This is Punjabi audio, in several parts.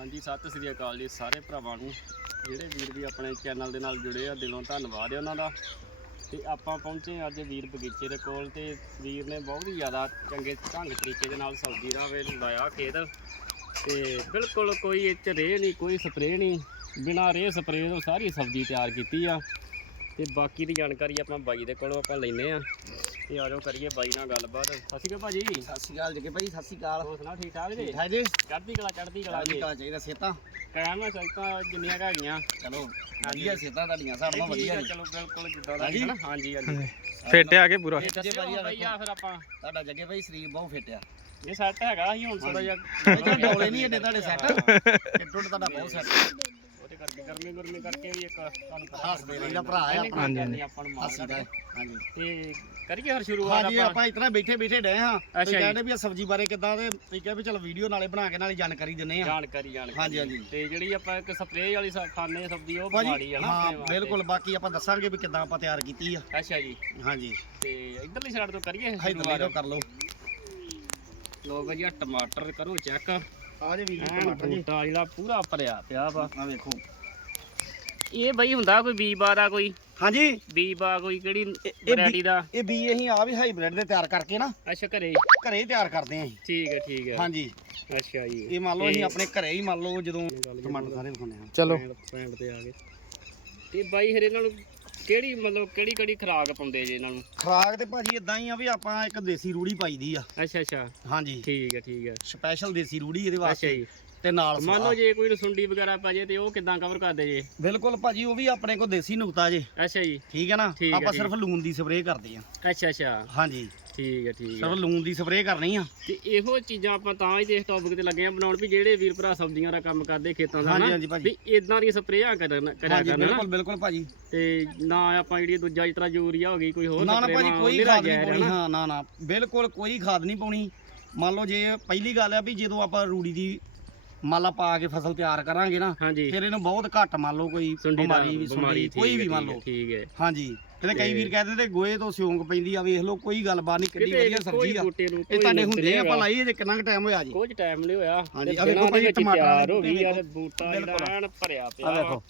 ਹਾਂਜੀ, ਸਤਿ ਸ੍ਰੀ ਅਕਾਲ ਜੀ ਸਾਰੇ ਭਰਾਵਾਂ ਨੂੰ। ਜਿਹੜੇ ਵੀਰ ਵੀ ਆਪਣੇ ਚੈਨਲ ਦੇ ਨਾਲ ਜੁੜੇ ਆ, ਦਿਲੋਂ ਧੰਨਵਾਦ ਹੈ ਉਹਨਾਂ ਦਾ। ਤੇ ਆਪਾਂ ਪਹੁੰਚੇ ਹਾਂ ਅੱਜ ਵੀਰ ਬਗੀਚੇ ਦੇ ਕੋਲ ਤੇ ਵੀਰ ਨੇ ਬਹੁਤ ਹੀ ਜ਼ਿਆਦਾ ਚੰਗੇ ਢੰਗ ਤਰੀਕੇ ਦੇ ਨਾਲ ਸਬਜ਼ੀ ਦਾ ਵੇ ਲਾਇਆ ਖੇਤ। ਤੇ ਬਿਲਕੁਲ ਕੋਈ ਇਹ 'ਚ ਰੇਹ ਨਹੀਂ, ਕੋਈ ਸਪਰੇਅ ਨਹੀਂ। ਬਿਨਾਂ ਰੇਹ ਸਪਰੇਅ ਤੋਂ ਸਾਰੀ ਸਬਜ਼ੀ ਤਿਆਰ ਕੀਤੀ ਆ। ਤੇ ਬਾਕੀ ਦੀ ਜਾਣਕਾਰੀ ਆਪਾਂ ਬਾਈ ਦੇ ਕੋਲੋਂ ਆਪਾਂ ਲੈਨੇ ਆ ਤੇ ਆਜੋ ਕਰੀਏ ਬਾਈ ਨਾਲ ਗੱਲਬਾਤ। ਸਤਿ ਸ਼੍ਰੀ ਅਕਾਲ ਭਾਜੀ। ਸਤਿ ਸ਼੍ਰੀ ਅਕਾਲ ਜੱਗੇ ਭਾਈ ਸਤਿ ਸ਼੍ਰੀ ਅਕਾਲ। ਹੋਰ ਸੁਣਾ ਠੀਕ ਠਾਕ ਜੀ? ਠੀਕ ਠਾਕ ਜੀ? ਚੜ੍ਹਦੀ ਕਲਾ ਚੜ੍ਹਦੀ ਕਲਾ ਜੀ। ਕਲਾ ਚਾਹੀਦਾ ਸੇਤਾ ਕਾਇਮ ਹੈ ਸੜਕਾਂ ਜਿੰਨੀਆਂ ਹੈਗੀਆਂ। ਚਲੋ ਵਧੀਆ ਸੇਤਾ ਤੁਹਾਡੀਆਂ ਸਭ ਨਾਲ ਵਧੀਆ ਆ, ਜੀ। ਚਲੋ ਬਿਲਕੁਲ ਜਿੱਦਾਂ ਦਾ ਹਾਂਜੀ। ਹੈ ਨਾ ਹਾਂਜੀ ਹਾਂਜੀ। ਫਿੱਟ ਆ ਕੇ ਪੂਰਾ। ਦੱਸਿਓ ਭਾਈ ਆ ਬਈ ਆ ਫਿਰ ਆਪਾਂ। ਤੁਹਾਡਾ ਜੱਗੇ ਭਾਈ ਸਰੀਰ ਬਹੁਤ ਫਿੱਟ ਆ। ਇਹ ਸੈੱਟ ਹੈਗਾ ਸੀ ਹੁਣ ਥੋੜਾ ਜਿਹਾ। ਡੋਲੇ ਨਹੀਂ ਏਡੇ ਤੁਹਾਡੇ ਸੈੱਟ। ਟੁੱਟ ਤੁਹਾਡਾ ਬਹੁਤ ਸੈੱਟ ਗਰਮੀ ਗਰਮੀ ਕਰਕੇ ਵੀ ਇੱਕ ਤੁਹਾਨੂੰ ਪਤਾ ਹੱਸਦੇ ਰਹਿੰਦਾ ਭਰਾ ਆ ਆਪਣਾ। ਹਾਂਜੀ, ਹਾਂਜੀ। ਆਪਾਂ ਨੂੰ ਮਾਰ ਦਾ ਹਾਂਜੀ। ਤੇ ਕਰੀਏ ਫਿਰ ਸ਼ੁਰੂਆਤ ਹਾਂਜੀ ਆਪਾਂ? ਆਪਾਂ ਇਤਨਾ ਬੈਠੇ ਬੈਠੇ ਡਏ ਹਾਂ। ਅੱਛਾ ਜੀ। ਕਹਿੰਦੇ ਵੀ ਇਹ ਸਬਜ਼ੀ ਬਾਰੇ ਕਿੱਦਾਂ ਤੇ ਅਸੀਂ ਕਿਹਾ ਵੀ ਚਲ ਵੀਡੀਓ ਨਾਲੇ ਬਣਾ ਕੇ ਨਾਲੇ ਜਾਣਕਾਰੀ ਦਿੰਨੇ ਆ ਜਾਣਕਾਰੀ ਜਾਣਕਾਰੀ। ਹਾਂਜੀ, ਹਾਂਜੀ। ਤੇ ਜਿਹੜੀ ਆਪਾਂ ਇੱਕ ਸਪਰੇਅ ਵਾਲੀ ਸਾ- ਖਾਂਦੇ ਆ ਸਬਜ਼ੀ ਉਹ ਮਾੜੀ ਆ ਨਾ ਹਾਂ ਆਪਣੇ ਵਾਸਤੇ। ਬਿਲਕੁਲ ਬਾਕੀ ਆਪਾਂ ਦੱਸਾਂਗੇ ਵੀ ਕਿੱਦਾਂ ਆਪਾਂ ਤਿਆਰ ਕੀਤੀ ਆ। ਅੱਛਾ ਜੀ। ਹਾਂਜੀ। ਤੇ ਇਧਰਲੀ ਸਾਈਡ ਤੋਂ ਕਰੀਏ ਹਾਈਦਰ ਤੋਂ ਕਰ ਲਓ। ਲੋ ਭਾਜੀ ਆਹ ਟਮਾਟਰ ਕਰੋ ਚੈੱਕ ਆ ਜੇ ਵੀਰ ਐਨ ਟਮਾਟਰ ਜੀ। ਬੂਟਾ ਜਿਹੜਾ ਪੂਰਾ ਭਰਿਆ ਪਿਆ ਵਾ। ਆ ਵੇਖੋ। ਇਹ ਬਈ ਹੁੰਦਾ ਕੋਈ ਬੀ ਬਾ ਦਾ ਕੋਈ। ਹਾਂਜੀ। ਬੀ ਬਾ ਕੋਈ ਕਿਹੜੀ ਇਹ ਵੈਰਾਈਟੀ ਦਾ? ਇਹ ਬੀ ਅਸੀਂ ਆ ਵੀ ਹਾਈਬ੍ਰਿਡ ਦੇ ਤਿਆਰ ਕਰਕੇ ਨਾ ਅੱਛਾ ਘਰੇ। ਘਰੇ ਹੀ ਤਿਆਰ ਕਰਦੇ ਆਂ ਅਸੀਂ। ਠੀਕ ਹੈ ਠੀਕ ਹੈ। ਹਾਂਜੀ। ਅੱਛਾ ਜੀ। ਇਹ ਮੰਨ ਲਓ ਅਸੀਂ ਆਪਣੇ ਘਰੇ ਹੀ ਮੰਨ ਲਓ ਜਦੋਂ ਟਮਾਟਰ ਸਾਰੇ ਵਿਖਾਉਂਦੇ ਆ ਚਲੋ। ਪੈਂਟ ਤੇ ਆ ਗਏ। ਤੇ ਬਾਈ ਫਿਰ ਇਹਨਾਂ ਨੂੰ ਕਿਹੜੀ ਮਤਲਬ ਕਿਹੜੀ ਕਿਹੜੀ ਖਰਾਕ ਪਾਉਂਦੇ ਜੇ ਇਹਨਾਂ ਨੂੰ? ਖਰਾਕ ਤੇ ਭਾਜੀ ਇਦਾਂ ਹੀ ਆ ਵੀ ਆਪਾਂ ਇੱਕ ਦੇਸੀ ਰੂੜੀ ਪਾਈਦੀ ਆ। ਅੱਛਾ ਅੱਛਾ। ਹਾਂਜੀ। ਠੀਕ ਹੈ ਠੀਕ ਹੈ। ਸਪੈਸ਼ਲ ਦੇਸੀ ਰੂੜੀ ਇਹਦੇ ਅੱਛਾ ਵਾਸਤੇ। ਜੀ। ਤੇ ਨਾਲ ਮੰਨ ਲਓ। ਜੇ ਕੋਈ ਸੁੰਡੀ ਵਗੈਰਾ ਪਾ ਜੇ ਤੇ ਉਹ ਕਿਦਾਂ ਕਵਰ ਕਰਦੇ ਜੇ? ਬਿਲਕੁਲ ਭਾਜੀ ਉਹ ਵੀ ਆਪਣੇ ਕੋਲ ਦੇਸੀ ਨੁਕਤਾ ਜੇ। ਅੱਛਾ ਜੀ। ਠੀਕ ਹੈ ਨਾ? ਠੀਕ ਹੈ, ਆਪਾਂ ਠੀਕ। ਸਿਰਫ ਲੂਣ ਦੀ ਸਪਰੇਅ ਕਰਦੇ ਆ ਅੱਛਾ ਅੱਛਾ। ਹਾਂਜੀ। ਠੀਕ ਹੈ ਠੀਕ ਹੈ। ਸਿਰਫ ਲੂਣ ਦੀ ਸਪਰੇਅ ਕਰਨੀ ਆ। ਤੇ ਇਹੋ ਚੀਜ਼ਾਂ ਆਪਾਂ ਤਾਂ ਹੀ ਇਸ ਟੌਪਿਕ ਤੇ ਲੱਗੇ ਆ ਬਣਾਉਣ ਵੀ ਜਿਹੜੇ ਵੀਰ ਭਰਾ ਸਬਜ਼ੀਆਂ ਦਾ ਕੰਮ ਕਰਦੇ ਖੇਤਾਂ ਦਾ ਹਾਂਜੀ ਨਾ ਹਾਂਜੀ ਭਾਜੀ। ਵੀ ਇਦਾਂ ਦੀਆਂ ਸਪਰੇਆਂ ਕਰਨ ਕਰਿਆ ਹਾਂਜੀ ਕਰਨ ਨਾ। ਬਿਲਕੁਲ ਬਿਲਕੁਲ ਭਾਜੀ। ਤੇ ਨਾ ਆਪਾਂ ਜਿਹੜੀ ਦੂਜਾ ਜਿਸ ਤਰ੍ਹਾਂ ਯੂਰੀਆ ਹੋ ਗਈ ਕੋਈ ਹੋਰ ਨਾ ਨਾ ਭਾਜੀ ਕੋਈ ਖਾਦ ਨਹੀਂ ਜ਼ਹਿਰ ਹੈ ਪਾਉਣੀ। ਨਾ। ਹਾਂ ਨਾ ਨਾ। ਬਿਲਕੁਲ ਕੋਈ ਖਾਦ ਨਹੀਂ ਪਾਉਣੀ। ਮੰਨ ਲਓ ਜੇ ਪਹਿਲੀ ਗੱਲ ਆ ਵੀ ਜਦੋਂ ਆਪਾਂ ਰੂੜੀ ਦੀ ਮੰਨ ਲਾ ਪਾ ਕੇ ਫਸਲ ਤਿਆਰ ਕਰਾਂਗੇ ਨਾ ਹਾਂਜੀ। ਫਿਰ ਇਹਨੂੰ ਬਹੁਤ ਘੱਟ ਮੰਨ ਲਓ ਕੋਈ ਸੁੰਡੀ ਦਾ ਬਿਮਾਰੀ ਵੀ ਸੁੰਡੀ ਠੀਕ ਕੋਈ ਹੈ, ਵੀ ਮੰਨ ਲਓ। ਠੀਕ ਹੈ। ਹਾਂਜੀ। ਇਹਦੇ ਕਈ ਤੇ- ਵੀਰ ਕਹਿੰਦੇ ਤੇ ਗੋਏ ਤੋਂ ਸਿਉਂਕ ਪੈਂਦੀ ਆ ਵੇਖ ਲਓ ਕੋਈ ਗੱਲਬਾਤ ਨਹੀਂ ਕਿਤੇ ਵਧੀਆ ਕੋਈ ਸਬਜ਼ੀ ਆ। ਬੂਟੇ ਨੂੰ ਇਹ ਕੋਈ ਤੁਹਾਡੇ ਹੁੰਦੇ ਆਪਾਂ। ਲਾਈਏ ਜੇ ਕਿੰਨਾ ਕੁ ਟਾਈਮ ਹੋਇਆ ਜੀ। ਕੁਝ ਟਾਈਮ ਨਹੀਂ ਹੋਇਆ। ਹਾਂਜੀ, ਤੇ ਆਹ ਵੇਖੋ ਟਮਾਟਰਾਂ ਦੇ ਹੋ ਗਈ ਬੂਟੇ ਆ ਵੇਖੋ। ਤੇ ਬੂਟਾ। ਜਿਹੜਾ ਐਨ ਭਰਿਆ ਆ ਪਿਆ। ਵੇਖੋ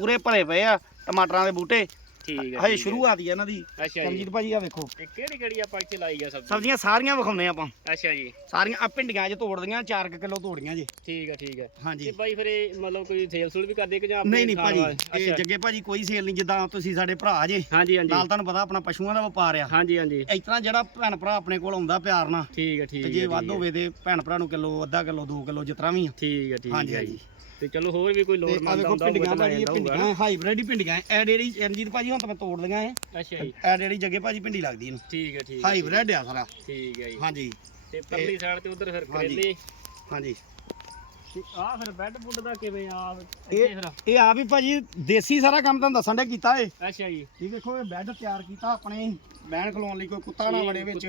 ਪੂਰੇ ਭਰੇ ਪਏ ਆ ਟਮਾਟਰਾਂ ਦੇ ਬੂਟੇ। ਠੀਕ ਹੈ ਹਜੇ ਹੈ। ਸ਼ੁਰੂਆਤ ਹੀ ਆ ਇਹਨਾਂ ਦੀ। ਅੱਛਾ ਜੀ। ਰਣਜੀਤ ਭਾਜੀ ਆ ਵੇਖੋ। ਤੇ ਕਿਹੜੀ ਕਿਹੜੀ ਆਪਾਂ ਇੱਥੇ ਲਾਈ ਆ ਸਬਜ਼ੀ? ਸਬਜ਼ੀਆਂ ਸਾਰੀਆਂ ਵਿਖਾਉਂਦੇ ਆਪਾਂ। ਅੱਛਾ ਜੀ। ਸਾਰੀਆਂ ਆ ਭਿੰਡੀਆਂ ਅੱਜ ਤੋੜਦੀਆਂ 4 ਕਿਲੋ ਤੋੜੀਆਂ ਜੀ। ਠੀਕ ਹੈ ਠੀਕ ਹੈ। ਹਾਂਜੀ। ਤੇ ਬਾਈ ਫਿਰ ਇਹ ਮਤਲਬ ਕੋਈ ਸੇਲ ਸੂਲ ਵੀ ਕਰਦੇ ਕਿ ਜਾਂ ਆਪਣੇ ਨਹੀਂ ਨਹੀਂ ਖਾਣ ਭਾਜੀ? ਇਹ ਅੱਛਾ। ਜੱਗੇ ਭਾਜੀ ਕੋਈ ਸੇਲ ਨਹੀਂ ਜਿੱਦਾਂ ਤੁਸੀਂ ਸਾਡੇ ਭਰਾ ਜੇ। ਹਾਂਜੀ ਹਾਂਜੀ। ਨਾਲ ਤੁਹਾਨੂੰ ਪਤਾ ਆਪਣਾ ਪਸ਼ੂਆਂ ਦਾ ਵਪਾਰ ਆ। ਹਾਂਜੀ ਹਾਂਜੀ। ਇਸ ਤਰ੍ਹਾਂ ਜਿਹੜਾ ਭੈਣ ਭਰਾ ਆਪਣੇ ਕੋਲ ਆਉਂਦਾ ਪਿਆਰ ਨਾਲ ਠੀਕ ਹੈ ਠੀਕ ਤੇ ਹੈ ਜੇ ਵੱਧ ਹੈ। ਹੋਵੇ ਤੇ ਭੈਣ ਭਰਾ ਨੂੰ ਕਿਲੋ ਅੱਧਾ ਕਿਲੋ 2 ਕਿਲੋ ਤਰ੍ਹਾਂ ਵੀ ਆ। ਠੀਕ ਹੈ ਠੀਕ ਹਾਂਜੀ ਹੈ ਹਾਂਜੀ। ਤੇ ਚਲੋ ਹੋਰ ਵੀ ਕੋਈ ਲੋੜ ਆ ਮੰਦ ਵੇਖੋ ਆਉਂਦਾ ਭਿੰਡੀਆਂ ਹੋਊਗਾ ਭਾਜੀ ਇਹ ਤਾਂ ਲੈ ਭਿੰਡੀਆਂ ਹਾਈਬ੍ਰਿਡ ਹੀ ਭਿੰਡੀਆਂ ਐ। ਜਿਹੜੀ ਰਣਜੀਤ ਭਾਜੀ ਹੁਣ ਤਾਂ ਮੈਂ ਤੋੜ ਲਈਆਂ ਐ। ਅੱਛਾ ਜੀ। ਐ ਜਿਹੜੀ ਜੱਗੇ ਭਾਜੀ ਭਿੰਡੀ ਲੱਗਦੀ ਇਹਨੂੰ। ਠੀਕ ਹੈ ਠੀਕ ਹਾਈਬ੍ਰਿਡ ਆ ਸਾਰਾ। ਠੀਕ ਹੈ ਜੀ। ਹਾਂਜੀ। ਤੇ ਪਰਲੀ ਸਾਈਡ ਤੇ ਉਧਰ ਫਿਰ ਹਾਂਜੀ। ਕਰੇਲੇ। ਹਾਂਜੀ। ਤੇ ਆ ਫਿਰ ਬੈੱਡ ਬੁੱਡ ਦਾ ਕਿਵੇਂ ਆ ਇਹ- ਇੱਥੇ ਫਿਰ? ਇਹ ਆ ਵੀ ਭਾਜੀ ਦੇਸੀ ਸਾਰਾ ਕੰਮ ਤੁਹਾਨੂੰ ਦੱਸਣ ਦੇ ਕੀਤਾ ਏ ਅੱਛਾ ਜੀ। ਇਹ ਵੇਖੋ ਇਹ ਬੈੱਡ ਤਿਆਰ ਕੀਤਾ ਆਪਣੇ। ਬਹਿਣ ਖਲੋਣ ਲਈ ਕੋਈ ਕੁੱਤਾ ਨਾ ਵੜੇ ਵਿੱਚ।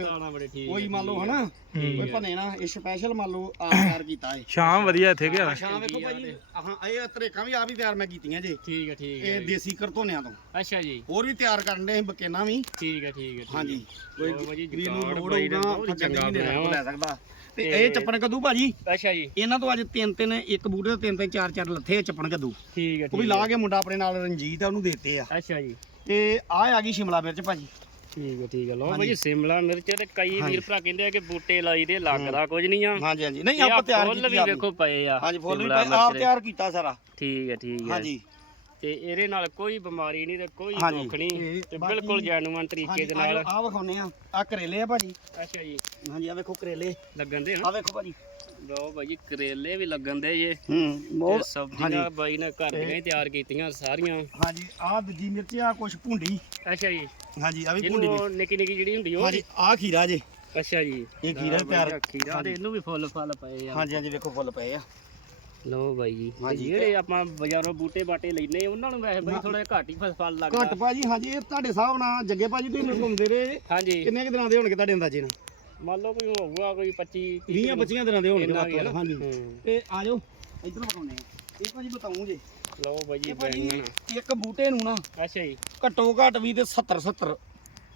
ਠੀਕ ਕੋਈ ਮੰਨ ਲਓ ਹਨਾ? ਕੋਈ। ਭੰਨੇ ਨਾ ਇਹ ਸਪੈਸ਼ਲ ਮੰਨ ਲਓ ਆਪ ਤਿਆਰ ਕੀਤਾ ਏ ਸ਼ਾਮ ਵਧੀਆ ਇੱਥੇ ਗਿਆ। ਸ਼ਾਮ ਵੇਖੋ ਭਾਜੀ ਹਾਂ ਇਹ ਤਰੇਕਾਂ ਵੀ ਆਪ ਹੀ ਤਿਆਰ ਮੈਂ ਕੀਤੀਆਂ ਜੇ। ਠੀਕ ਹੈ ਠੀਕ ਹੈ ਇਹ ਦੇਸੀ ਕਰਤੋਨਿਆਂ ਤੋਂ। ਅੱਛਾ ਜੀ। ਹੋਰ ਵੀ ਤਿਆਰ ਕਰਨ ਦੇ ਬਕੇਨਾ ਵੀ। ਠੀਕ ਹੈ ਠੀਕ ਹੈ ਹਾਂਜੀ। ਹੈ। ਕੋਈ ਵੀਰ ਨੂੰ ਲੋੜ ਹੋਊਗਾ ਲੈ ਸਕਦਾ। ਤੇ ਇਹ ਚੱਪਣ ਕੱਦੂ ਭਾਜੀ? ਅੱਛਾ ਜੀ। ਇਹਨਾਂ ਤੋਂ ਅੱਜ ਤਿੰਨ ਤਿੰਨ ਇੱਕ ਬੂਟੇ ਤੋਂ ਤਿੰਨ ਤਿੰਨ ਚਾਰ ਚਾਰ ਲੱਥੇ ਚੱਪਣ ਕੱਦੂ। ਠੀਕ ਹੈ ਉਹ ਵੀ ਲਾ। ਕੇ ਮੁੰਡਾ ਆਪਣੇ ਨਾਲ ਰਣਜੀਤ ਆ ਉਹਨੂੰ ਦੇਤੇ ਆ। ਅੱਛਾ ਜੀ। ਤੇ ਆ ਆ ਗਈ ਸ਼ਿਮਲਾ ਮਿਰਚ ਭਾਜੀ। ਠੀਕ ਹੈ ਠੀਕ ਹੈ ਲੋ। ਭਾਜੀ ਸਿਮਲਾ ਮਿਰਚ ਤੇ ਕਈ। ਵੀਰ ਭਰਾ ਕਹਿੰਦੇ ਆ ਕਿ ਬੂਟੇ ਲਾਈ ਦੇ ਲੱਗਦਾ ਕੁਝ ਨਹੀਂ ਆ। ਹਾਂਜੀ ਹਾਂਜੀ। ਨਹੀਂ ਆਪਾਂ ਆਹ ਤਿਆਰ ਫੁੱਲ ਕੀਤੀ ਵੀ ਆ ਵੇਖੋ ਪਏ ਆ ਹਾਂਜੀ ਫੁੱਲ ਵੀ ਆਪ। ਤਿਆਰ ਕੀਤਾ ਸਾਰਾ। ਠੀਕ ਹੈ ਠੀਕ ਹੈ ਹਾਂਜੀ। ਤੇ ਇਹਦੇ ਨਾਲ ਕੋਈ ਬਿਮਾਰੀ ਨਹੀਂ ਤੇ ਕੋਈ ਹਾਂਜੀ। ਦੁੱਖ ਨਹੀਂ ਤੇ ਤੇ ਬਾਕੀ- ਬਿਲਕੁਲ ਜੈਨੂਇਨ ਤਰੀਕੇ ਦੇ ਨਾਲ। ਆ ਵਿਖਾਉਨੇ ਆ ਆ ਕਰੇਲੇ ਆ ਭਾਜੀ। ਅੱਛਾ ਜੀ। ਹਾਂਜੀ ਆ ਵੇਖੋ ਕਰੇਲੇ। ਲੱਗਣ ਦੇ ਆ। ਵੇਖੋ ਭਾਜੀ। ਲੋ ਭਾਜੀ ਕਰੇਲੇ ਵੀ ਲੱਗਣ ਦੇ ਜੇ। ਹੂੰ ਤੇ ਬਹੁਤ ਸਬਜ਼ੀਆਂ ਬਾਈ ਨੇ ਘਰ ਦੀਆਂ ਹੀ ਤਿਆਰ ਕੀਤੀਆਂ ਸਾਰੀਆਂ। ਹਾਂਜੀ ਆ ਦੂਜੀ ਮਿਰਚ ਆ ਕੁਛ ਭੁੰਡੀ। ਅੱਛਾ ਜੀ। ਹਾਂਜੀ ਆ ਵੀ ਭੁੰਡੀ ਜਿਹਨੂੰ ਨਿੱਕੀ ਨਿੱਕੀ ਜਿਹੜੀ ਹੁੰਦੀ ਉਹ ਹਾਂਜੀ ਆ ਖੀਰਾ ਜੇ। ਅੱਛਾ ਜੀ। ਇਹ ਖੀਰਾ ਤਿਆਰ- ਖੀਰਾ ਤੇ ਇਹਨੂੰ ਵੀ ਫੁੱਲ ਫਲ ਪਏ ਆ। ਹਾਂਜੀ ਹਾਂਜੀ ਵੇਖੋ ਫੁੱਲ ਪਏ ਆ। ਲੋ ਬਾਈ ਜੀ। ਤੇ ਹਾਂਜੀ। ਜਿਹੜੇ ਆਪਾਂ ਬਾਜ਼ਾਰੋਂ ਬੂਟੇ ਬਾਟੇ ਲੈਨੇ ਉਹਨਾਂ ਨੂੰ ਵੈਸੇ ਬਾਈ ਥੋੜਾ ਘੱਟ ਹੀ ਫ- ਫਲ ਲੱਗਦਾ। ਘੱਟ ਭਾਜੀ ਹਾਂਜੀ ਇਹ ਤੁਹਾਡੇ ਹਿਸਾਬ ਨਾਲ ਜੱਗੇ ਭਾਜੀ ਤੁਸੀਂ ਲਗਾਉਂਦੇ ਰਹੇ। ਹਾਂਜੀ। ਕਿੰਨੇ ਕੁ ਦਿਨਾਂ ਦੇ ਹੋਣਗੇ ਤੁਹਾਡੇ ਅੰਦਾਜ਼ੇ ਨਾਲ? ਮੰਨ ਲਓ ਕੋਈ ਹੋਊਗਾ ਕੋਈ 25 20 25 ਦਿਨਾਂ ਦੇ ਹੋਣਗੇ ਵੱਧ ਤੋਂ ਵੱਧ, ਨਾ। ਹਾਂਜੀ। ਤੇ ਆ ਜਾਓ ਇੱਧਰ ਬਤਾਉਂਦੇ ਆ ਇਹ ਭਾਜੀ ਬਤਾਉਂ ਜੇ। ਲਓ ਬਾਈ ਜੀ ਇਹ ਭਾਜੀ ਬੈਂਗਣ। ਇੱਕ ਬੂਟੇ ਨੂੰ ਨਾ ਅੱਛਾ ਜੀ। ਘੱਟੋ ਘੱਟ ਵੀ ਤੇ 70 70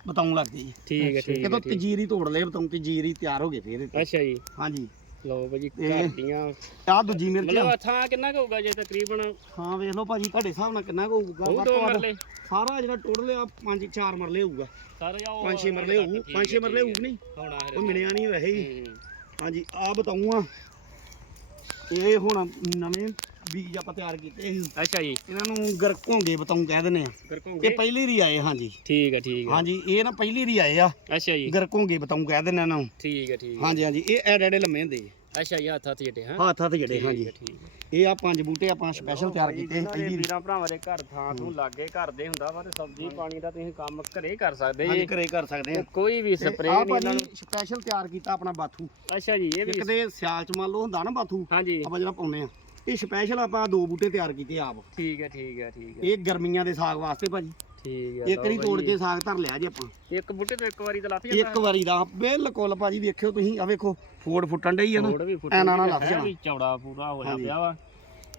ਬਤਾਉਂ ਲੱਗਦੇ ਜੀ। ਠੀਕ ਹੈ ਠੀਕ ਕਿਤੋਂ ਹੈ ਠੀਕ। ਤਜੀਰੀ ਤੋੜ ਲਏ ਬਤਾਉਂ ਤਜੀਰੀ ਤਿਆਰ ਹੋ ਗਏ ਫੇਰ। ਅੱਛਾ ਜੀ। ਹਾਂਜੀ। ਲਓ ਭਾਜੀ ਦੀਆਂ ਆਹ ਦੂਜੀ ਮਿਰਚ ਮਤਲਬ ਆ। ਥਾਂ ਕਿੰਨਾ ਕੁ ਹੋਊਗਾ ਜੇ ਤਕਰੀਬਨ? ਹਾਂ ਵੇਖ ਲਓ ਭਾਜੀ ਤੁਹਾਡੇ ਹਿਸਾਬ ਨਾਲ ਕਿੰਨਾ ਕੁ ਹੋਊਗਾ? ਉਹ ਵੱਧ ਦੋ ਤੋਂ ਵੱਧ ਮਰਲੇ। ਸਾਰਾ ਜਿਹੜਾ ਟੋਟਲ ਆ ਪੰਜ ਚਾਰ ਮਰਲੇ ਹੋਊਗਾ। ਸਾਰੇ ਉਹ ਪੰਜ ਛੇ ਮਰਲੇ ਹੋਊ ਪੰਜ ਛੇ ਮਰਲੇ ਹੋਊ ਕਿ ਨਹੀਂ? ਹੋਣਾ ਉਹ ਮਿਲਿਆ ਨਹੀਂ ਵੈਸੇ ਹੀ। ਹੂੰ। ਹਾਂਜੀ ਆ। ਬਤਾਊਆਂ ਇਹ ਹੁਣ ਨਵੇਂ ਬੀਜ ਆਪਾਂ ਤਿਆਰ ਕੀਤੇ ਸੀ। ਅੱਛਾ ਜੀ। ਇਹਨਾਂ ਨੂੰ ਗਰਕੋਂਗੇ ਬਤਾਊ ਕਹਿ ਦਿੰਦੇ ਆ। ਗਰਕੋਂਗੇ? ਇਹ ਪਹਿਲੀ ਰੀ ਆਏ ਹਾਂਜੀ। ਠੀਕ ਹੈ ਠੀਕ ਹੈ ਹਾਂਜੀ ਇਹ ਨਾ ਪਹਿਲੀ ਰੀ ਆਏ ਆ। ਅੱਛਾ ਜੀ। ਗਰਕੋਂਗੇ ਬਤਾਊ ਕਹਿ ਦਿੰਦੇ ਆ ਇਹਨਾਂ ਨੂੰ। ਠੀਕ ਹੈ ਠੀਕ ਹੈ ਹਾਂਜੀ ਹਾਂਜੀ ਇਹ ਐਡ ਐਡੇ ਲੰਮੇ ਹੁੰਦੇ ਆ। ਅੱਛਾ ਜੀ ਹੱਥ ਹੱਥ ਜਿਹੜੇ ਹਾਂ। ਹੱਥ ਹੱਥ ਜਿਹੜੇ ਹਾਂਜੀ। ਇਹ ਆ ਪੰਜ ਬੂਟੇ ਆਪਾਂ ਸਪੈਸ਼ਲ ਤਿਆਰ ਕੀਤੇ ਸੀ ਪਹਿਲੀ ਵੀਰਾਂ ਭਰਾਵਾਂ ਦੇ ਘਰ ਥਾਂ ਤੋਂ ਲਾਗੇ ਘਰ ਦੇ ਹੁੰਦਾ ਵਾ ਤੇ ਸਬਜ਼ੀ ਪਾਣੀ ਦਾ ਤੁਸੀਂ ਕੰਮ ਘਰੇ ਕਰ ਸਕਦੇ ਜੀ। ਘਰੇ ਕਰ ਸਕਦੇ ਆ। ਕੋਈ ਵੀ ਸਪਰੇਅ ਨਹੀਂ ਇਹਨਾਂ ਨੂੰ। ਸਪੈਸ਼ਲ ਤਿਆਰ ਕੀਤਾ ਆਪਣਾ ਬਾਥੂ। ਅੱਛਾ ਜੀ ਇਹ ਵੀ ਇੱਕ ਤੇ ਸਿਆਲ ਚ ਮੰਨ ਲਓ ਹੁੰਦਾ ਨਾ ਬਾਥੂ ਹਾਂਜੀ। ਆਪਾਂ ਜਿਹੜਾ ਪਾਉਨੇ ਆ। ਇਹ ਸਪੈਸ਼ਲ ਆਪਾਂ ਦੋ ਬੂਟੇ ਤਿਆਰ ਕੀਤੇ ਆਪ। ਠੀਕ ਹੈ ਠੀਕ ਹੈ ਠੀਕ ਹੈ। ਇਹ ਗਰਮੀਆਂ ਦੇ ਸਾਗ ਵਾਸਤੇ ਭਾਜੀ। ਠੀਕ ਇੱਕ ਵਾਰੀ ਤੋੜ ਕੇ ਸਾਗ ਧਰ ਲਿਆ ਜੀ ਆਪਾਂ। ਇੱਕ ਬੂਟੇ ਤੋਂ ਇੱਕ ਵਾਰੀ ਤਾਂ ਲੱਥ ਜਾਂਦਾ। ਇੱਕ ਵਾਰੀ ਦਾ ਬਿਲਕੁਲ ਭਾਜੀ ਵੇਖਿਓ ਤੁਸੀਂ ਆ ਵੇਖੋ ਫੋੜ ਫੁੱਟਣ ਡਈ ਆ ਨਾ। ਐ ਨਾ ਨਾ ਲੱਥ ਜਾਣਾ। ਚੌੜਾ ਪੂਰਾ ਹੋਇਆ। ਪਿਆ ਵਾ।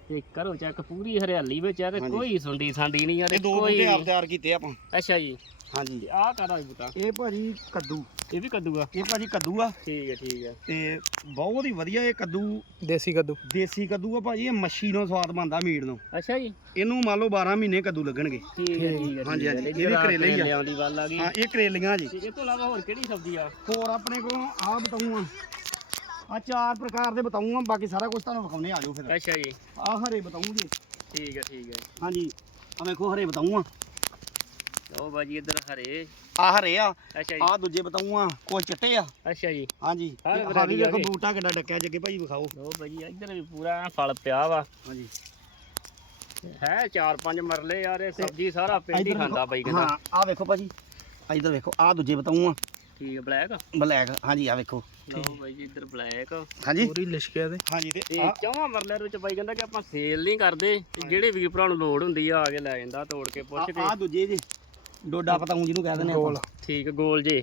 ਤੇ ਕਰੋ ਚੱਕ ਪੂਰੀ ਹਰਿਆਲੀ ਵਿੱਚ ਆ ਤੇ ਹਾਂਜੀ। ਕੋਈ ਸੁੰਡੀ ਸਾਂਡੀ ਨਹੀਂ ਆ ਤੇ ਇਹ ਦੋ ਕੋਈ ਬੂਟੇ ਆਪ ਤਿਆਰ ਕੀਤੇ ਆਪਾਂ। ਅੱਛਾ ਜੀ। ਹਾਂਜੀ। ਆਹ ਕਾਹਦਾ ਬੂਟਾ? ਇਹ ਭਾਜੀ ਕੱਦੂ। ਇਹ ਵੀ ਕੱਦੂਗਾ ਇਹ ਭਾਜੀ ਕੱਦੂ ਆ। ਠੀਕ ਹੈ ਠੀਕ ਹੈ ਤੇ ਬਹੁਤ ਹੀ ਵਧੀਆ ਇਹ ਕੱਦੂ। ਦੇਸੀ ਕੱਦੂ। ਦੇਸੀ ਕੱਦੂ ਆ ਭਾਜੀ ਇਹ ਮੱਛੀ ਨੂੰ ਸਵਾਦ ਬਣਦਾ ਮੀਟ ਨੂੰ। ਅੱਛਾ ਜੀ। ਇਹਨੂੰ ਮੰਨ ਲਓ 12 ਮਹੀਨੇ ਕੱਦੂ ਲੱਗਣਗੇ। ਠੀਕ ਹੈ ਠੀਕ ਹੈ ਹਾਂਜੀ। ਹਾਂਜੀ, ਇਹ ਵੀ ਕਰੇਲੇ ਹੀ ਆ। ਕਰੇਲਿਆਂ ਦੀ ਗੱਲ ਆ ਗਈ। ਹਾਂ ਇਹ ਕਰੇਲੀਆਂ ਜੀ। ਠੀਕ ਇਹ ਤੋਂ ਇਲਾਵਾ ਹੋਰ ਕਿਹੜੀ ਸਬਜ਼ੀ ਆ? ਹੋਰ ਆਪਣੇ ਕੋਲ ਆ ਬਤਾਊ ਆ। ਆ ਚਾਰ ਪ੍ਰਕਾਰ ਦੇ ਬਤਾਊ ਆ ਬਾਕੀ ਸਾਰਾ ਕੁਝ ਤੁਹਾਨੂੰ ਵਿਖਾਉਣੇ ਆ ਜਾਓ ਫਿਰ। ਅੱਛਾ ਜੀ। ਆ ਹਰੇ ਬਤਾਊ ਜੀ ਠੀਕ ਹੈ ਠੀਕ ਹੈ ਹਾਂਜੀ ਆ ਵੇਖੋ ਹਰੇ ਬਤਾਊ ਆ ਲਓ ਬਾਜੀ ਇੱਧਰ ਹਰੇ। ਆ ਹਰੇ ਆ ਅੱਛਾ ਜੀ। ਆ ਦੂਜੇ ਬਤਾਊ ਆ ਕੋਈ ਚਿੱਟੇ ਆ। ਅੱਛਾ ਜੀ। ਹਾਂਜੀ ਆ ਵੀ ਵੇਖੋ। ਬੂਟਾ ਕਿੱਡਾ ਡੱਕਿਆ ਜੱਗੇ ਭਾਈ ਵਿਖਾਓ। ਲਓ ਬਾਜੀ ਇੱਧਰ ਵੀ ਪੂਰਾ ਫਲ ਪਿਆ ਵਾ। ਹਾਂਜੀ। ਹੈ ਚਾਰ ਪੰਜ ਮਰਲੇ ਯਾਰ ਇਹ ਸਬਜ਼ੀ ਸਾਰਾ ਪਿੰਡ ਹੀ ਖਾਂਦਾ ਬਾਈ ਕਹਿੰਦਾ ਹਾਂ ਆ ਵੇਖੋ ਭਾਜੀ ਆ ਇੱਧਰ ਵੇਖੋ ਆ ਦੂਜੇ ਬਤਾਊ ਆ ਠੀਕ ਹੈ ਬਲੈਕ ਬਲੈਕ ਹਾਂਜੀ ਆ ਵੇਖੋ। ਲਓ ਬਾਈ ਜੀ ਇੱਧਰ ਬਲੈਕ ਹਾਂਜੀ। ਪੂਰੀ ਲਿਸ਼ਕਿਆ ਤੇ ਹਾਂਜੀ ਤੇ ਤੇ ਆ ਚੌਵਾਂ ਮਰਲਿਆਂ ਦੇ ਵਿੱਚ ਬਾਈ ਕਹਿੰਦਾ ਕਿ ਆਪਾਂ ਸੇਲ ਨਹੀਂ ਕਰਦੇ। ਤੇ ਜਿਹੜੇ ਵੀਰ ਭਰਾ ਨੂੰ ਲੋੜ ਹੁੰਦੀ ਆ ਆ ਕੇ ਲੈ ਜਾਂਦਾ ਤੋੜ ਕੇ ਪੁੱਛ ਕੇ। ਆ ਦੂਜੇ ਜੀ। ਡੋਡਾ ਬਤਾਊ ਜਿਹਨੂੰ ਕਹਿ ਦਿੰਦੇ ਗੋਲ। ਆਪਾਂ ਠੀਕ ਗੋਲ ਜੇ।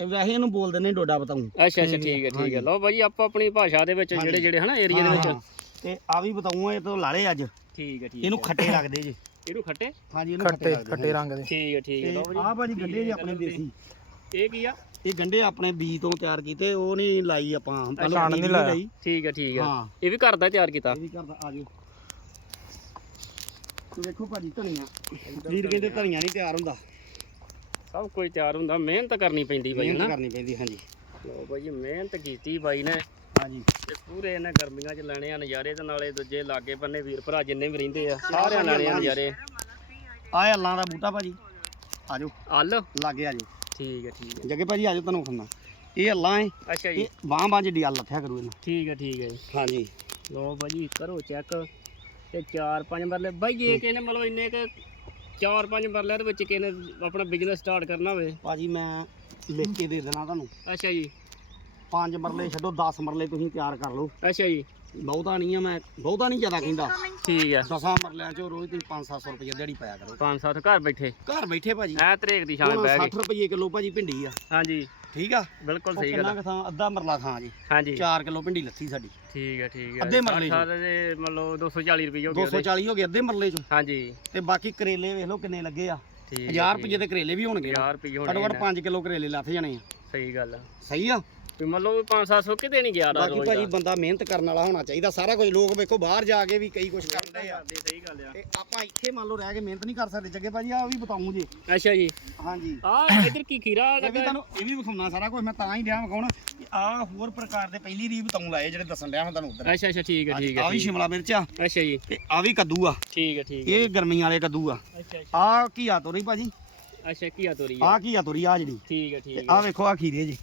ਇਹ ਵੈਸੇ ਇਹਨੂੰ ਬੋਲ ਦਿੰਦੇ ਡੋਡਾ ਬਤਾਊ ਅੱਛਾ ਅੱਛਾ ਠੀਕ ਹੈ ਠੀਕ ਹੈ ਲਓ ਬਾਈ ਆਪਾਂ ਆਪਣੀ ਭਾਸ਼ਾ ਦੇ ਵਿੱਚ ਜਿਹੜੇ ਜਿਹੜੇ ਹਨਾ ਏਰੀਆ ਦੇ ਹਾਂ, ਵਿੱਚ। ਹਾਂ। ਤੇ ਆ ਵੀ ਬਤਾਊ ਇਹ ਤੋਂ ਲਾਲੇ ਅੱਜ। ਠੀਕ ਹੈ ਠੀਕ ਇਹਨੂੰ ਹੈ। ਖੱਟੇ ਲੱਗਦੇ ਜੀ। ਇਹਨੂੰ ਖੱਟੇ? ਹਾਂਜੀ ਇਹਨੂੰ ਖੱਟੇ ਲੱਗਦੇ ਖੱਟੇ ਰੰਗ ਦੇ। ਠੀਕ ਹੈ ਠੀਕ ਹੈ ਲਓ ਤੇ ਬਾਈ ਆ ਭਾਜੀ ਗੰਡੇ ਜੀ ਆਪਣੇ ਦੇਸੀ। ਇਹ ਕੀ ਆ? ਇਹ ਗੰਡੇ ਆਪਣੇ ਬੀਜ ਤੋਂ ਤਿਆਰ ਕੀਤੇ ਉਹ ਨਹੀਂ ਲਾਈ ਆਪਾਂ ਛਾਣ ਨਹੀਂ ਲਾਇਆ। ਠੀਕ ਹੈ ਠੀਕ ਹੈ ਹਾਂ। ਇਹ ਵੀ ਘਰ ਦਾ ਤਿਆਰ ਕੀਤਾ? ਇਹ ਵੀ ਕਰਦਾ ਆ ਜਾਓ। ਤੇ ਵੇਖੋ ਭਾਜੀ ਧਨੀਆ। ਵੀਰ ਕਹਿੰਦੇ ਧਨੀਆ ਨਹੀਂ ਤਿਆਰ ਹੁੰਦਾ। ਸਭ ਕੁਝ ਤਿਆਰ ਹੁੰਦਾ ਮਿਹਨਤ ਕਰਨੀ ਪੈਂਦੀ ਬਾਈ ਮਿਹਨਤ ਹਨਾ? ਕਰਨੀ ਪੈਂਦੀ ਹਾਂਜੀ। ਲਓ ਬਾਈ ਮਿਹਨਤ ਕੀਤੀ ਬਾਈ ਨੇ। ਹਾਂਜੀ। ਤੇ ਪੂਰੇ ਇਹਨਾਂ ਗਰਮੀਆਂ 'ਚ ਲੈਣੇ ਆ ਨਜ਼ਾਰੇ ਤੇ ਨਾਲੇ ਦੂਜੇ ਲਾਗੇ ਬੰਨੇ ਵੀਰ ਭਰਾ ਜਿੰਨੇ ਵੀ ਰਹਿੰਦੇ ਆ ਸਾਰਿਆਂ ਲੈਣੇ ਆ ਨਜ਼ਾਰੇ। ਆ ਅੱਲਾਂ ਦਾ ਬੂਟਾ ਭਾਜੀ। ਆ ਜਾਓ। ਅੱਲ? ਲਾਗੇ ਆ ਜਾਓ। ਠੀਕ ਹੈ ਠੀਕ ਹੈ। ਜੱਗੇ ਭਾਜੀ ਆ ਜਾਓ ਤੁਹਾਨੂੰ ਖੰਨਾ ਇਹ ਅੱਲਾਂ ਹੈ ਅੱਛਾ ਜੀ। ਇਹ ਬਾਂਹ ਬਾਂਹ ਅੱਲ ਲੱਥਿਆ ਕਰੂ ਇਹਨਾਂ। ਠੀਕ ਹੈ ਠੀਕ ਹੈ ਜੀ। ਹਾਂਜੀ। ਲੋ ਬਾਜੀ ਕਰੋ ਚੈੱਕ ਤੇ ਚਾਰ ਪੰਜ ਮਰਲੇ। ਬਾਈ ਜੇ ਕਿਸੇ ਨੇ ਮਤਲਬ ਇੰਨੇ ਕ ਚਾਰ ਪੰਜ ਮਰਲਿਆਂ ਦੇ ਵਿੱਚ ਕਿਸੇ ਨੇ ਆਪਣਾ ਬਿਜ਼ਨਸ ਸਟਾਰਟ ਕਰਨਾ ਹੋਵੇ। ਭਾਜੀ ਮੈਂ ਲਿਖ ਕੇ ਦੇ ਦੇਣਾ ਤੁਹਾਨੂੰ। ਅੱਛਾ ਜੀ। ਪੰਜ ਮਰਲੇ ਛੱਡੋ 10 ਮਰਲੇ ਤੁਸੀਂ ਤਿਆਰ ਕਰ ਲਓ। ਅੱਛਾ ਜੀ। ਬਹੁਤਾ ਨਹੀਂ ਆ ਮੈਂ ਬਹੁਤਾ ਨਹੀਂ ਜ਼ਿਆਦਾ ਕਹਿੰਦਾ। ਠੀਕ ਹੈ ਦਸਾਂ ਮਰਲਿਆਂ ਚੋਂ ਰੋਜ਼ ਤੁਸੀਂ 5-700 ਰੁਪਏ ਦਿਹਾੜੀ ਪਾਇਆ ਕਰੋ। ਪੰਜ ਸੱਤ ਘਰ ਬੈਠੇ। ਘਰ ਬੈਠੇ ਭਾਜੀ। ਐ ਤਰੇਕ ਦੀ ਸ਼ਾਨ ਬਹਿ 60 ਗਏ ਰੁਪਏ ਕਿਲੋ ਭਾਜੀ ਭਿੰਡੀ ਆ। ਹਾਂਜੀ। ਠੀਕ ਆ? ਬਿਲਕੁਲ ਸਹੀ ਗੱਲ ਕਿੰਨਾ ਆ। ਕੁ ਥਾਂ ਅੱਧਾ ਮਰਲਾ ਥਾਂ ਜੀ। ਹਾਂਜੀ। 4 ਕਿਲੋ ਭਿੰਡੀ ਲੱਥੀ ਸਾਡੀ। ਠੀਕ ਹੈ ਠੀਕ ਹੈ ਅੱਧੇ ਮਰਲੇ। ਸਾਰੇ ਦੇ ਮਤਲਬ 240 ਰੁਪਏ ਹੋ ਗਏ ਉਹਦੇ। 240 ਹੋ ਗਏ ਅੱਧੇ ਮਰਲੇ ਚੋਂ। ਹਾਂਜੀ। ਤੇ ਬਾਕੀ ਕਰੇਲੇ ਵੇਖ ਲਓ ਕਿੰਨੇ ਲੱਗੇ ਆ। ਠੀਕ 1000 ਰੁਪਏ ਦੇ ਕਰੇਲੇ ਵੀ ਹੋਣਗੇ 1000 ਰੁਪਏ ਘੱਟੋ ਹੋਣੇ ਘੱਟ 5 ਕਿਲੋ ਕਰੇਲੇ ਲੱਥ ਜਾਣੇ ਆ। ਸਹੀ ਗੱਲ ਆ। ਸਹੀ ਆ? ਵੀ ਮਤਲਬ 5-700 ਕਿਤੇ ਨਹੀਂ ਗਿਆ ਬਾਕੀ ਰੋਜ਼ ਭਾਜੀ ਦਾ। ਬੰਦਾ ਮਿਹਨਤ ਕਰਨ ਵਾਲਾ ਹੋਣਾ ਚਾਹੀਦਾ। ਸਾਰਾ ਕੁਝ ਲੋਕ ਵੇਖੋ ਬਾਹਰ ਜਾ ਕੇ ਵੀ ਕਈ ਕੁਝ ਕਰਦੇ ਆ। ਕਰਦੇ ਸਹੀ ਗੱਲ ਆ। ਤੇ ਆਪਾਂ ਇੱਥੇ ਮੰਨ ਲਓ ਰਹਿ ਕੇ ਮਿਹਨਤ ਨਹੀਂ ਕਰ ਸਕਦੇ। ਜੱਗੇ ਭਾਜੀ ਆ ਵੀ ਬਤਾਉਂ ਜੀ। ਅੱਛਾ ਜੀ। ਹਾਂਜੀ। ਆ ਇਧਰ ਕੀ ਖੀਰਾ ਇਹ ਵੀ ਲੱਗਾ? ਤੁਹਾਨੂੰ ਇਹ ਵੀ ਵਿਖਾਉਣਾ ਸਾਰਾ ਕੁਝ। ਮੈਂ ਤਾਂ ਹੀ ਡਿਆ ਵਿਖਾਉਣ। ਆ ਹੋਰ ਪ੍ਰਕਾਰ ਦੇ ਪਹਿਲੀ ਰੀ ਬਤਾਉਂ ਲਾਏ ਜਿਹੜੇ ਦੱਸਣ ਡਿਆ ਮੈਂ ਤੁਹਾਨੂੰ ਉਧਰ। ਅੱਛਾ ਅੱਛਾ ਠੀਕ ਹੈ ਠੀਕ ਹੈ ਆ ਵੀ ਸ਼ਿਮਲਾ ਮਿਰਚ ਆ। ਅੱਛਾ ਜੀ। ਤੇ ਆ ਵੀ ਕੱਦੂ ਆ। ਠੀਕ ਹੈ ਠੀਕ ਹੈ ਇਹ ਗਰਮੀ ਵਾਲੇ ਕੱਦੂ ਆ। ਅੱਛਾ ਆ ਘੀਆ ਤੋਰੀ ਭਾਜੀ। ਅੱਛਾ ਕੀ ਤੋਰੀ ਆ। ਘੀਆ ਤੋਰੀ ਆ ਜਿਹੜੀ। ਠੀਕ ਹੈ ਠੀਕ ਤੇ ਹੈ ਆ ਵੇਖੋ ਆ ਖੀਰੇ ਜੀ।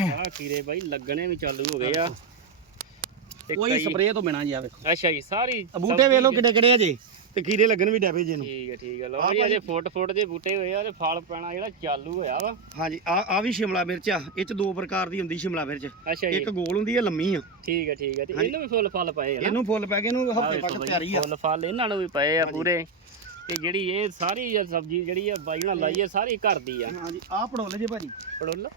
ਆ ਖੀਰੇ ਬਾਈ ਲੱਗਣੇ ਵੀ ਚਾਲੂ ਹੋ ਗਏ ਆ। ਤੇ ਕੋਈ ਕਈ- ਸਪਰੇਅ ਤੋਂ ਬਿਨਾ ਜੀ ਆ ਵੇਖੋ। ਅੱਛਾ ਜੀ ਸਾਰੀ ਆ ਬੂਟੇ ਵੇਖ ਲਓ ਕਿੱਡੇ ਕਿੱਡੇ ਆ ਜੀ। ਤੇ ਖੀਰੇ ਲੱਗਣ ਵੀ ਡੈਪੇ ਜੀ ਨੂੰ ਠੀਕ ਹੈ ਠੀਕ ਹੈ ਲਓ ਆਹ ਜੀ ਅਜੇ ਭਾਈ- ਫੁੱਟ ਫੁੱਟ ਦੇ ਬੂਟੇ ਹੋਏ ਆ ਤੇ ਫਲ ਪੈਣਾ ਜਿਹੜਾ ਚਾਲੂ ਹੋਇਆ ਵਾ। ਹਾਂਜੀ ਆ ਆ ਵੀ ਸ਼ਿਮਲਾ ਮਿਰਚ ਆ। ਇਹ ਚ ਦੋ ਪ੍ਰਕਾਰ ਦੀ ਹੁੰਦੀ ਸ਼ਿਮਲਾ ਮਿਰਚ। ਅੱਛਾ ਜੀ। ਇੱਕ ਗੋਲ ਹੁੰਦੀ ਹੈ ਲੰਮੀ ਆ। ਠੀਕ ਹੈ ਠੀਕ ਹੈ ਤੇ। ਇਹਨੂੰ ਵੀ ਫੁੱਲ ਫਲ ਪਏ ਆ ਨਾ। ਇਹਨੂੰ ਫੁੱਲ ਪੈ ਗਏ ਇਹਨੂੰ ਆਹ ਹਫ਼ਤੇ ਤੱਕ ਤਿਆਰੀ ਆ। ਫੁੱਲ ਫਲ ਇਹਨਾਂ ਨੂੰ ਵੀ ਪਏ ਆ। ਪੂਰੇ। ਤੇ ਜਿਹੜੀ ਇਹ ਸਾਰੀ ਆ ਸਬਜ਼ੀ ਜਿਹੜੀ ਆ ਬਾਈ ਹੁਣਾਂ ਲਾਈ ਆ ਸਾਰੀ ਘਰ ਦੀ ਆ। ਹਾਂਜੀ ਆ ਪੜੋਲੇ ਜੇ ਭਾਜੀ। ਪੜੋਲ?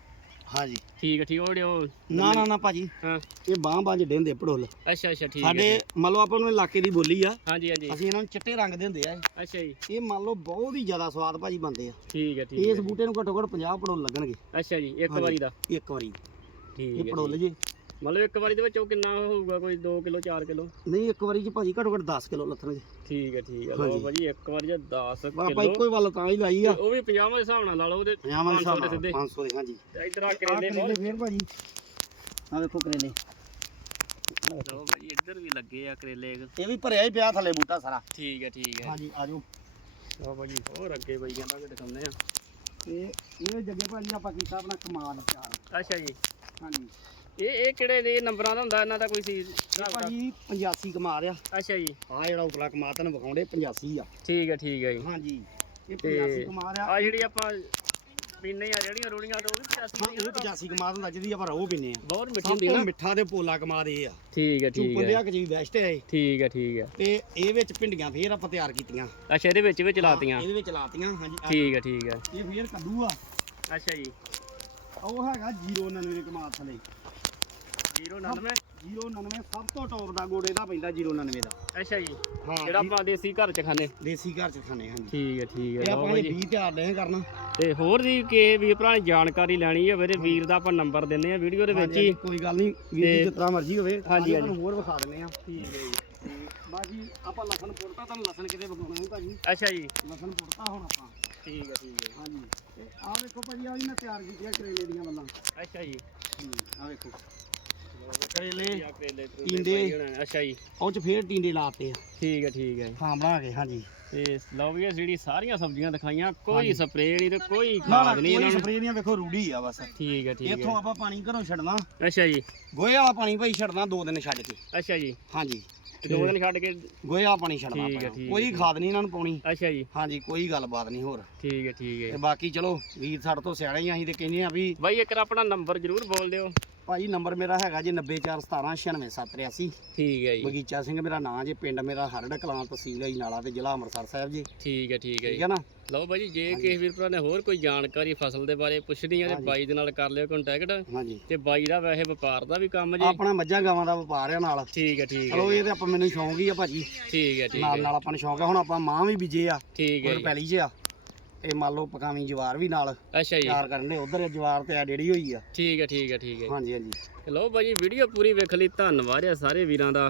ਹਾਂਜੀ। ਠੀਕ ਹੈ ਠੀਕ ਉਹ ਜਿਹੜੇ ਉਹ ਨਾ ਨਾ ਨਾ ਭਾਜੀ। ਹਾਂ। ਇਹ ਬਾਹ ਬਾਂਹ ਜਿਹੇ ਹੁੰਦੇ ਪੜੋਲ ਅੱਛਾ ਅੱਛਾ ਠੀਕ ਹੈ ਸਾਡੇ ਮੰਨ ਲਓ ਆਪਾਂ ਨੂੰ ਇਲਾਕੇ ਦੀ ਬੋਲੀ ਆ। ਹਾਂਜੀ ਹਾਂਜੀ। ਅਸੀਂ ਇਹਨਾਂ ਨੂੰ ਚਿੱਟੇ ਰੰਗ ਦੇ ਹੁੰਦੇ ਆ ਇਹ। ਅੱਛਾ ਜੀ। ਇਹ ਮੰਨ ਲਓ ਬਹੁਤ ਹੀ ਜ਼ਿਆਦਾ ਸਵਾਦ ਭਾਜੀ ਬਣਦੇ ਆ। ਠੀਕ ਹੈ ਠੀਕ ਇਸ ਬੂਟੇ ਨੂੰ ਘੱਟੋ ਘੱਟ 50 ਪੜੋਲ ਲੱਗਣਗੇ। ਅੱਛਾ ਜੀ ਇੱਕ ਹਾਂਜੀ। ਵਾਰੀ ਦਾ। ਇੱਕ ਵਾਰੀ। ਠੀਕ ਹੈ ਪੜੋਲੇ ਜੇ। ਮਤਲਬ ਇੱਕ ਵਾਰੀ ਦੇ ਵਿੱਚ ਉਹ ਕਿੰਨਾ ਹੋਊਗਾ ਕੋਈ 2 ਕਿਲੋ 4 ਕਿਲੋ? ਨਹੀਂ ਇੱਕ ਵਾਰੀ ਚ ਭਾਜੀ ਘੱਟੋ ਘੱਟ 10 ਕਿਲੋ ਲੱਥਣਗੇ ਠੀਕ ਹੈ ਠੀਕ ਹੈ। ਲਓ ਹਾਂਜੀ। ਭਾਜੀ ਇੱਕ ਵਾਰੀ ਜੇ 10 ਆਪਾਂ ਕਿਲੋ। ਇੱਕੋ ਹੀ ਵੱਲ ਤਾਂ ਹੀ ਲਾਈ ਆ। ਉਹ ਵੀ 50 ਦੇ ਹਿਸਾਬ ਨਾਲ ਲਾ ਲਓ ਉਹਦੇ 50 ਦੇ ਹਿਸਾਬ 500 ਦੇ ਨਾਲ ਸਿੱਧੇ। 500 ਦੇ ਹਾਂਜੀ। ਤੇ ਇਧਰ ਆ ਕਰੇਲੇ ਬਹੁਤ। ਫੇਰ ਭਾਜੀ। ਆ ਵੇਖੋ ਕਰੇਲੇ। ਲਓ ਭਾਜੀ ਇੱਧਰ ਵੀ ਲੱਗੇ ਆ ਕਰੇਲੇ। ਇਹ ਵੀ ਭਰਿਆ ਹੀ ਪਿਆ ਥੱਲੇ ਬੂਟਾ ਸਾਰਾ। ਠੀਕ ਹੈ ਠੀਕ ਹੈ। ਹਾਂਜੀ ਆਜੋ ਲਓ ਭਾਜੀ ਹੋਰ ਅੱਗੇ ਬਈ ਕਹਿੰਦਾ ਕਿ ਦਿਖਾਉਂਦੇ ਆ। ਤੇ ਇਹ ਜੱਗੇ ਭਾਜੀ ਆਪਾਂ ਕੀਤਾ ਆਪਣਾ ਕਮਾਲ ਚਾਰ। ਅੱਛਾ ਜੀ। ਹਾਂਜੀ। ਇਹ ਇਹ ਕਿਹੜੇ ਨੇ? ਇਹ ਨੰਬਰਾਂ ਦਾ ਹੁੰਦਾ ਇਹਨਾਂ ਦਾ ਕੋਈ ਸੀ ਭਾਜੀ 85 ਕਮਾਲ ਆ ਅੱਛਾ ਜੀ। ਆ ਜਿਹੜਾ ਉਪਲਾ ਕਮਾਲ ਤੁਹਾਨੂੰ ਵਿਖਾਉਂਦੇ 85 ਆ। ਠੀਕ ਹੈ ਠੀਕ ਹੈ ਜੀ। ਹਾਂਜੀ। ਇਹ ਤੇ 85 ਕਮਾਲ ਆ ਆ ਜਿਹੜੀ ਆਪਾਂ ਪੀਨੇ ਆ ਜਿਹੜੀਆਂ ਰੋੜੀਆਂ ਤੋਂ ਉਹ ਵੀ 85 ਹਾਂ ਇਹ 85 ਕਮਾਲ ਹੁੰਦਾ ਜਿਹਦੀ ਆਪਾਂ ਰੋਹ ਪੀਨੇ ਆ। ਬਹੁਤ ਮਿੱਠੀ ਹੁੰਦੀ ਨਾ। ਮਿੱਠਾ ਤੇ ਪੋਲਾ ਕਮਾਲ ਇਹ ਆ। ਠੀਕ ਹੈ ਠੀਕ ਹੈ ਦੇ ਹੱਕ ਜੀ ਬੈਸਟ ਹੈ ਠੀਕ ਹੈ ਠੀਕ ਹੈ ਤੇ ਇਹ ਵਿੱਚ ਭਿੰਡੀਆਂ ਫੇਰ ਆਪਾਂ ਤਿਆਰ ਕੀਤੀਆਂ। ਅੱਛਾ ਇਹਦੇ ਵਿੱਚ ਵਿੱਚ ਲਾਤੀਆਂ। ਇਹਦੇ ਵਿੱਚ ਲਾਤੀਆਂ ਹਾਂਜੀ। ਠੀਕ ਹੈ ਠੀਕ ਹੈ ਇਹ ਫੇਰ ਕੱਦੂ ਆ। ਅੱਛਾ ਜੀ। ਉਹ ਹੈਗਾ 099 ਕਮਾਲ ਥਲੇ। 099 099 ਸਭ ਤੋਂ ਟੌਪ ਦਾ ਗੋੜੇ ਦਾ ਪੈਂਦਾ 099 ਦਾ। ਅੱਛਾ ਜੀ। ਹਾਂ ਜਿਹੜਾ ਆਪਾਂ ਦੇਸੀ ਘਰ ਚ ਖਾਂਦੇ। ਦੇਸੀ ਘਰ ਚ ਖਾਣੇ ਹਾਂਜੀ। ਠੀਕ ਹੈ ਠੀਕ ਇਹ ਹੈ ਆਪਾਂ ਲਓ ਇਹ ਭਾਜੀ 20 ਤਿਆਰ ਨਹੀਂ ਕਰਨਾ। ਤੇ ਹੋਰ ਵੀ ਕਿ ਵੀਰ ਭਰਾ ਨੇ ਜਾਣਕਾਰੀ ਲੈਣੀ ਹੋਵੇ ਤੇ ਵੀਰ ਦਾ ਆਪਾਂ ਨੰਬਰ ਦਿੰਨੇ ਆ ਵੀਡੀਓ ਦੇ ਵਿੱਚ ਹੀ। ਕੋਈ ਗੱਲ ਨਹੀਂ ਵੀਰ ਜੀ ਜਿਸ ਤਰ੍ਹਾਂ ਮਰਜ਼ੀ ਹੋਵੇ। ਹਾਂਜੀ, ਤੁਹਾਨੂੰ ਹੋਰ ਵਿਖਾ ਦਿੰਦੇ ਆ ਠੀਕ ਹੈ ਜੀ। ਬਾਜੀ ਆਪਾਂ ਲਸਣ ਪੁੱਟਤਾ ਤੁਹਾਨੂੰ ਲਸਣ ਕਿਤੇ ਵਿਖਾਉਣਾ ਹੈ ਭਾਜੀ? ਅੱਛਾ ਜੀ। ਲਸਣ ਪੁੱਟਤਾ ਹੁਣ ਆਪਾਂ। ਠੀਕ ਹੈ ਠੀਕ ਹੈ। ਹਾਂਜੀ। ਤੇ ਆਹ ਵੇਖੋ ਭਾਜੀ ਆਹ ਵੀ ਮੈਂ ਤਿਆਰ ਕੀਤੀਆਂ ਕਰੇਲੇ ਦੀਆਂ ਵੱਲਾਂ ਅੱਛਾ ਜੀ। ਆਹ ਵੇਖੋ। ਕਰੇਲੇ ਕਰੇਲੇ ਟੀਂਡੇ। ਅੱਛਾ ਜੀ। ਉਹ ਚ ਫੇਰ ਟੀਂਡੇ ਲਾਤੇ ਆ। ਠੀਕ ਹੈ ਠੀਕ ਹੈ। ਹਾਂ ਬਣਾ ਕੇ ਹਾਂਜੀ। ਤੇ ਲਓ ਵੀ ਇਹ ਜਿਹੜੀ ਸਾਰੀਆਂ ਸਬਜ਼ੀਆਂ ਦਿਖਾਈਆਂ ਕੋਈ। ਸਪਰੇਅ ਨਹੀਂ ਤੇ ਕੋਈ ਖਾਦ ਨਹੀਂ ਇਹਨਾਂ ਨੂੰ। ਸਪਰੇਅ ਨਹੀਂ ਵੇਖੋ ਰੂੜੀ ਆ ਬਸ। ਠੀਕ ਹੈ ਠੀਕ ਇੱਥੋਂ ਹੈ ਆਪਾਂ ਪਾਣੀ ਘਰੋਂ ਛੱਡਣਾ। ਅੱਛਾ ਜੀ। ਗੋਹੇ ਵਾਲਾ ਪਾਣੀ ਭਾਈ ਛੱਡਣਾ ਦੋ ਦਿਨ ਛੱਡ ਕੇ। ਅੱਛਾ ਜੀ। ਹਾਂਜੀ। ਦੋ ਦਿਨ ਛੱਡ ਕੇ ਗੋਹੇ ਵਾਲਾ ਪਾਣੀ ਛੱਡਣਾ ਠੀਕ ਹੈ, ਕੋਈ ਖਾਦ ਨਹੀਂ ਇਹਨਾਂ ਨੂੰ ਪਾਉਣੀ। ਅੱਛਾ ਜੀ। ਹਾਂਜੀ ਕੋਈ ਗੱਲਬਾਤ ਨਹੀਂ ਹੋਰ। ਠੀਕ ਹੈ ਠੀਕ ਤੇ ਹੈ ਬਾਕੀ ਚਲੋ ਵੀਰ ਸਾਡੇ ਤੋਂ ਸਿਆਣੇ ਹੀ ਆ, ਅਸੀਂ ਤੇ ਕਹਿੰਦੇ ਆ ਵੀ ਬਾਈ ਇੱਕ ਵਾਰ ਆਪਣਾ ਨੰਬਰ ਜ਼ਰੂਰ ਬੋਲ ਦਿਓ। ਭਾਜੀ ਨੰਬਰ ਮੇਰਾ ਹੈਗਾ ਜੀ 941796783 ਠੀਕ ਹੈ ਜੀ। ਬਗੀਚਾ ਸਿੰਘ ਮੇਰਾ ਨਾਂ ਜੇ ਪਿੰਡ ਮੇਰਾ ਹਰੜ ਕਲਾਂ ਤਹਿਸੀਲ ਹੈ ਨਾਲਾ ਤੇ ਜ਼ਿਲ੍ਹਾ ਅੰਮ੍ਰਿਤਸਰ ਸਾਹਿਬ ਜੀ। ਠੀਕ ਹੈ ਠੀਕ ਹੈ ਠੀਕ ਹੈ ਨਾ? ਲਓ ਬਾਈ ਜੀ ਕਿਸੇ ਵੀਰ ਭਰਾ ਨੇ ਹੋਰ ਕੋਈ ਜਾਣਕਾਰੀ ਫਸਲ ਦੇ ਬਾਰੇ ਪੁੱਛਣੀ ਹੈ ਤੇ। ਬਾਈ ਦੇ ਨਾਲ ਕਰ ਲਿਓ ਕੰਟੈਕਟ ਹਾਂਜੀ। ਤੇ ਬਾਈ ਦਾ ਵੈਸੇ ਵਪਾਰ ਦਾ ਵੀ ਕੰਮ ਜੀ। ਆਪਣਾ ਮੱਝਾਂ ਗਾਵਾਂ ਦਾ ਵਪਾਰ ਆ ਨਾਲ। ਠੀਕ ਹੈ ਠੀਕ ਚਲੋ ਹੈ ਇਹ ਤੇ ਆਪਾਂ ਮੈਨੂੰ ਸ਼ੌਂਕ ਹੀ ਆ ਭਾਜੀ। ਠੀਕ ਹੈ ਠੀਕ ਨਾਲ ਹੈ। ਨਾਲ ਆਪਾਂ ਨੂੰ ਸ਼ੌਂਕ ਆ ਹੁਣ ਆਪਾਂ ਮਾਂ ਵੀ ਬੀਜੇ ਆ ਠੀਕ ਹੈ ਹੋਰ ਜੀ। ਆ। ਇਹ ਮੰਨ ਲਓ ਪਕਾਵੀਂ ਜਵਾਰ ਵੀ ਨਾਲ ਅੱਛਾ ਜੀ। ਤਿਆਰ ਕਰਨ ਦੇ ਉਧਰ ਜਵਾਰ ਤੇ ਆ ਡੇੜੀ ਹੋਈ ਆ। ਠੀਕ ਹੈ ਠੀਕ ਹੈ ਠੀਕ ਹੈ। ਹਾਂਜੀ ਹਾਂਜੀ। ਲਓ ਬਾਈ ਜੀ ਵੀਡੀਓ ਪੂਰੀ ਵੇਖ ਲਈ ਧੰਨਵਾਦ ਆ ਸਾਰੇ ਵੀਰਾਂ ਦਾ।